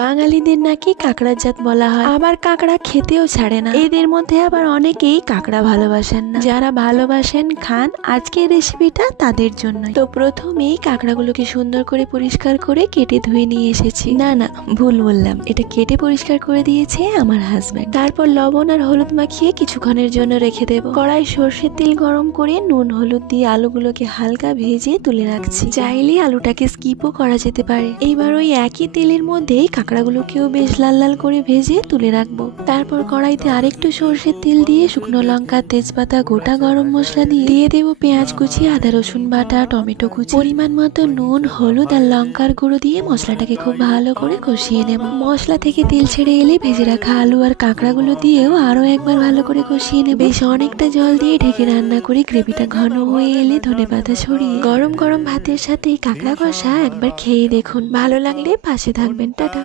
বাঙালিদের নাকি কাঁকড়ার জাত বলা হয়, আবার কাঁকড়া খেতেও ছাড়ে না। এদের মধ্যে আবার অনেকেই কাঁকড়া ভালোবাসেন না। যারা ভালোবাসেন খান, আজকের রেসিপিটা তাদের জন্যই। তো প্রথমেই কাঁকড়াগুলোকে সুন্দর করে পরিষ্কার করে কেটে ধুয়ে নিয়ে এসেছি। না ভুল বললাম, এটা কেটে পরিষ্কার করে দিয়েছে আমার হাজবেন্ড। তারপর লবণ আর হলুদ মাখিয়ে কিছুক্ষণের জন্য রেখে দেব। কড়াই সর্ষের তেল গরম করে নুন হলুদ দিয়ে আলুগুলোকে হালকা ভেজে তুলে রাখছি। চাইলে আলুটাকে স্কিপও করা যেতে পারে। এইবার ওই একই তেলের মধ্যেই কাঁকড়াগুলোকেও বেশ লাল লাল করে ভেজে তুলে রাখবো। তারপর কড়াইতে আরেকটু সর্ষের তেল দিয়ে শুকনো লঙ্কা, তেজপাতা, গোটা গরম মশলা দিয়ে দেবো পেঁয়াজ কুচি, আদা রসুন বাটা, টমেটো কুচি, পরিমাণ মতো নুন, হলুদ আর লঙ্কার গুঁড়ো দিয়ে মশলাটাকে খুব ভালো করে কষিয়ে নেব। মশলা থেকে তেল ছেড়ে এলে ভেজে রাখা আলু আর কাঁকড়াগুলো দিয়েও আরো একবার ভালো করে কষিয়ে নেব। বেশ অনেকটা জল দিয়ে ঢেকে রান্না করে গ্রেভিটা ঘন হয়ে এলে ধনেপাতা ছড়িয়ে গরম গরম ভাতের সাথে কাঁকড়া কষা একবার খেয়ে দেখুন। ভালো লাগলে পাশে থাকবেন। টাটা।